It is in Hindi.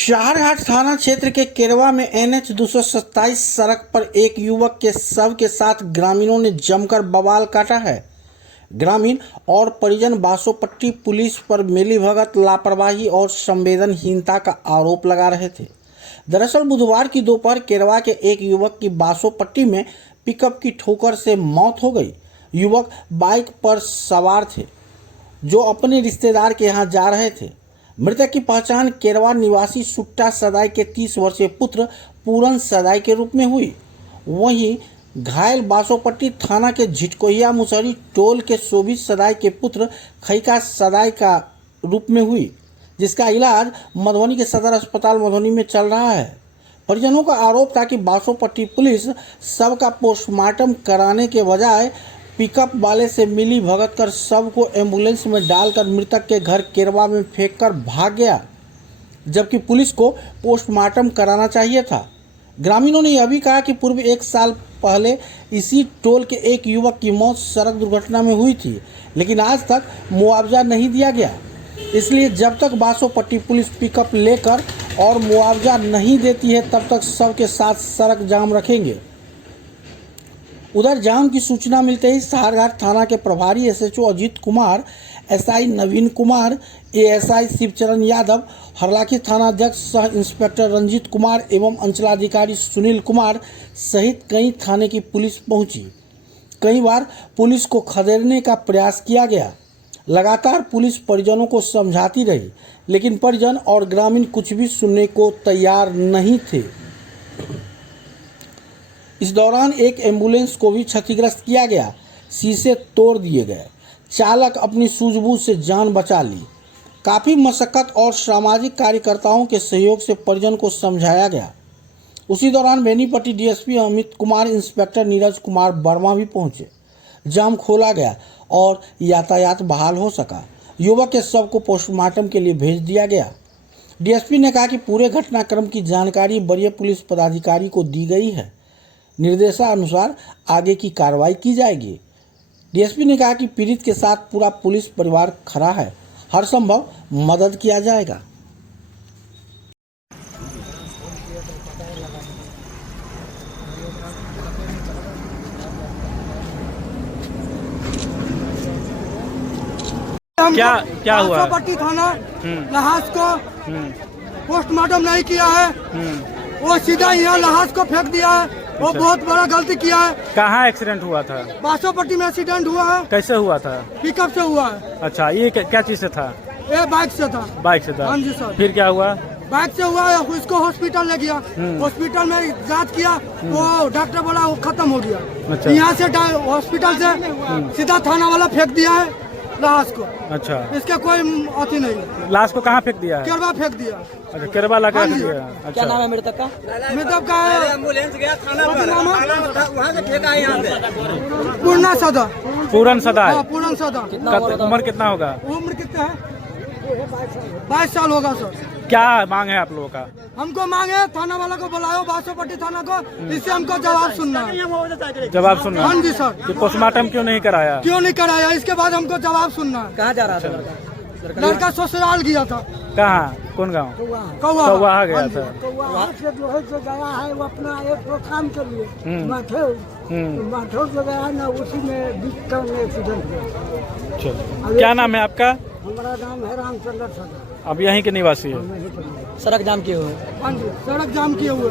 शाहरघाट थाना क्षेत्र के केरवा में NH 227 सड़क पर एक युवक के शव के साथ ग्रामीणों ने जमकर बवाल काटा है। ग्रामीण और परिजन बासोपट्टी पुलिस पर मिलीभगत, लापरवाही और संवेदनहीनता का आरोप लगा रहे थे। दरअसल बुधवार की दोपहर केरवा के एक युवक की बासोपट्टी में पिकअप की ठोकर से मौत हो गई। युवक बाइक पर सवार थे जो अपने रिश्तेदार के यहाँ जा रहे थे। मृतक की पहचान केरवा निवासी सुट्टा सदाई के 30 वर्षीय पुत्र पूरन सदाई के रूप में हुई। वहीं घायल बासोपट्टी थाना के झिटकोहिया मुसहरी टोल के शोभित सदाई के पुत्र खैका सदाई का रूप में हुई, जिसका इलाज मधुबनी के सदर अस्पताल मधुबनी में चल रहा है। परिजनों का आरोप था कि बासोपट्टी पुलिस शव का पोस्टमार्टम कराने के बजाय पिकअप वाले से मिली भगत कर शव को एम्बुलेंस में डालकर मृतक के घर केरवा में फेंककर भाग गया, जबकि पुलिस को पोस्टमार्टम कराना चाहिए था। ग्रामीणों ने यह भी कहा कि पूर्व 1 साल पहले इसी टोल के एक युवक की मौत सड़क दुर्घटना में हुई थी, लेकिन आज तक मुआवजा नहीं दिया गया। इसलिए जब तक बासोपट्टी पुलिस पिकअप लेकर और मुआवजा नहीं देती है, तब तक शव के साथ सड़क जाम रखेंगे। उधर जाम की सूचना मिलते ही शाहरघाट थाना के प्रभारी SHO अजीत कुमार, SI नवीन कुमार, ASI शिवचरण यादव, हरलाखी थानाध्यक्ष सह इंस्पेक्टर रंजीत कुमार एवं अंचलाधिकारी सुनील कुमार सहित कई थाने की पुलिस पहुंची। कई बार पुलिस को खदेड़ने का प्रयास किया गया। लगातार पुलिस परिजनों को समझाती रही, लेकिन परिजन और ग्रामीण कुछ भी सुनने को तैयार नहीं थे। इस दौरान एक एम्बुलेंस को भी क्षतिग्रस्त किया गया, शीशे तोड़ दिए गए। चालक अपनी सूझबूझ से जान बचा ली। काफ़ी मशक्कत और सामाजिक कार्यकर्ताओं के सहयोग से परिजन को समझाया गया। उसी दौरान बेनीपट्टी DSP अमित कुमार, इंस्पेक्टर नीरज कुमार वर्मा भी पहुंचे। जाम खोला गया और यातायात बहाल हो सका। युवक के शव को पोस्टमार्टम के लिए भेज दिया गया। DSP ने कहा कि पूरे घटनाक्रम की जानकारी वरीय पुलिस पदाधिकारी को दी गई है। निर्देशानुसार आगे की कार्रवाई की जाएगी। DSP ने कहा कि पीड़ित के साथ पूरा पुलिस परिवार खड़ा है, हर संभव मदद किया जाएगा। क्या हुआ? बासोपट्टी थाना लहास को पोस्टमार्टम नहीं किया है, वो सीधा यहाँ लहास को फेंक दिया है। वो बहुत बड़ा गलती किया है। कहाँ एक्सीडेंट हुआ था? बासोपट्टी में एक्सीडेंट हुआ है। कैसे हुआ था? पिकअप से हुआ है। अच्छा, ये क्या चीज से था? ये बाइक से था। बाइक से था? हाँ जी सर। फिर क्या हुआ? बाइक से हुआ है, उसको हॉस्पिटल ले गया। हॉस्पिटल में जांच किया, वो डॉक्टर बोला वो खत्म हो गया। अच्छा। यहाँ से हॉस्पिटल से सीधा थाना वाला फेंक दिया है लाश को। अच्छा, इसके कोई अति नहीं। लाश को कहाँ फेंक दिया है? केरवा फेंक दिया। अच्छा, केरवा लगा दिया। अच्छा, क्या नाम है मृतक का? मृतक का एम्बुलेंस गया थाना पर, वहाँ से फेंका है यहाँ पे। पूर्णा सदा। पूरन सदाई। हाँ, पूरन सदा। उम्र कितना होगा? उम्र कितना है? 22 साल होगा सर। क्या मांग है आप लोगों का? हमको मांगे थाना वाला को बुलाओ, बासोपट्टी थाना को, इससे हमको जवाब सुनना है। जवाब सुनना? हाँ जी सर। कि पोस्टमार्टम क्यों नहीं कराया? क्यों नहीं कराया, इसके बाद हमको जवाब सुनना है। कहाँ जा रहा था लड़का ससुराल गया था। कहाँ? कौन गाँव? कौवा गया था। वहाँ से जो है जो गया है वो अपना एक काम के लिए माथो जो गया है ना, उसी में बीच में एक्सीडेंट हुआ। क्या नाम है आपका? हमारा नाम है रामचंद्र सदा। अब यहीं के निवासी है। सड़क जाम किए हुए? हाँ जी, सड़क जाम किए हुए।